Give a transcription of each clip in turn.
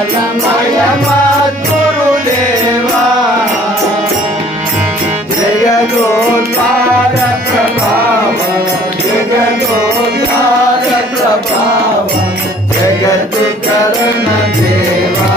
మంగళమయమాద్గురుదేవా జగదోద్ధార ప్రభావ జగదోద్ధార ప్రభావ జగత్ కరణ దేవా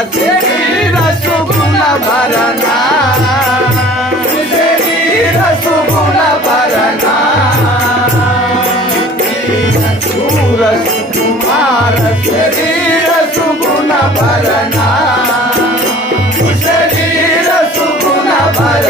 రసగుణ భరణా రసగుణ భరణా సూరస్ కుమార శరీర సుగుణ భరణా శరీర సుగుణ భరణ.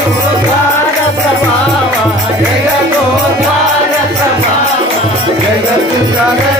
జగత్ ప్రభావ జగత్ ప్రభావ జగత్